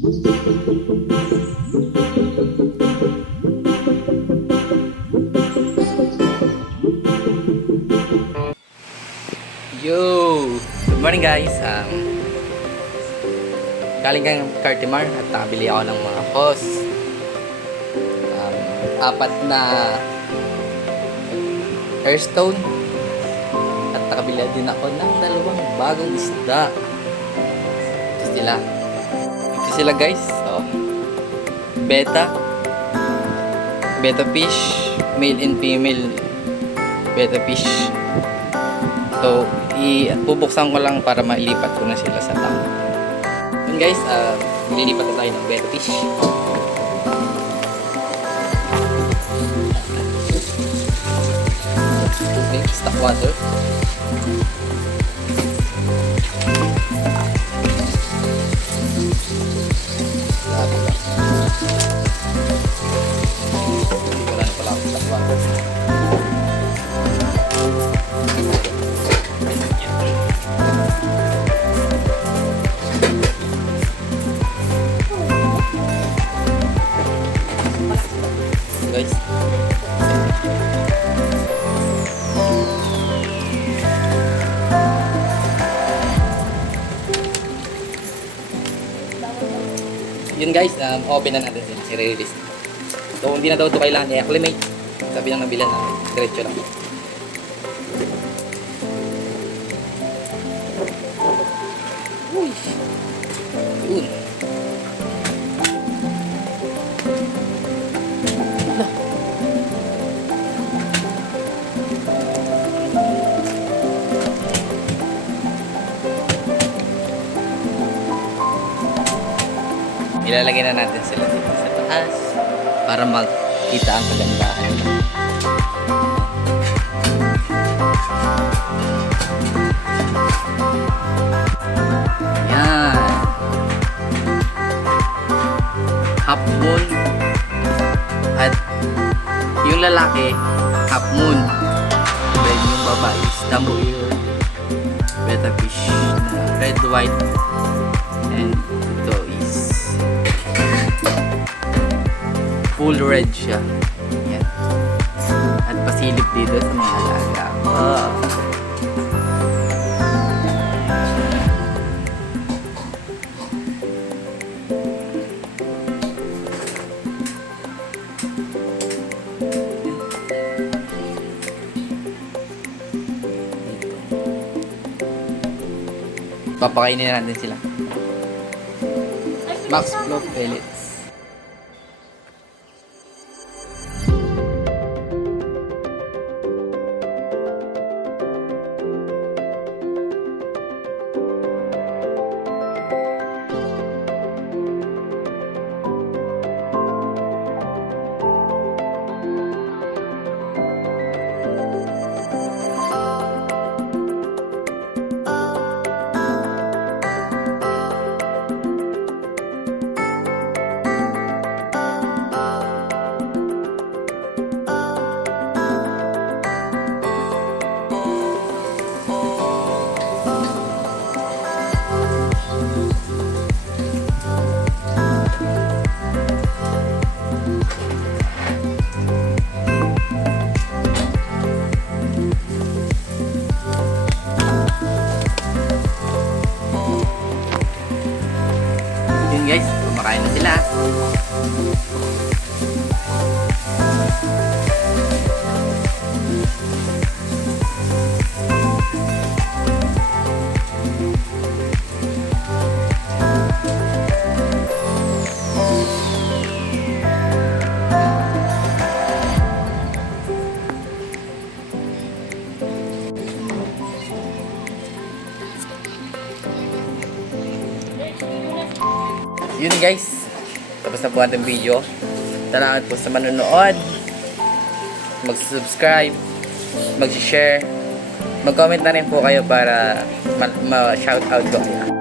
Yo! Good morning guys. Galing kang Cartimar at nakabili ako ng mga hose. Apat na airstone at nakabili din ako ng dalawang bagong isda. Ito sila guys. So, beta fish, male and female beta fish. So, bubuksan ko lang para mailipat ko na sila sa tank. Yun guys, lilipat na tayo ng beta fish. Tubig, stock water. Wala na pala ako stock water. Guys, yun guys, open na natin sila, i-release. So hindi na daw ito kailangan i-acclimate. Sabi ng nabilan namin, diretso lang. Uy, yun. Ilalagay na natin sila dito sa taas para makita ang kagandahan. Yan. Half moon. At yung lalaki, half moon. Then yung babae is tambo ear beta fish na red, white, and ito is full red siya. Yan. At pasilip dito sa mga alaga. Papakainin na natin sila. Max Flow Pellets. Guys, kumakain na sila. Yun guys, tapos na po ating video. Salamat po sa manonood, mag-subscribe, mag-share, mag-comment na rin po kayo para ma-shoutout ko kayo.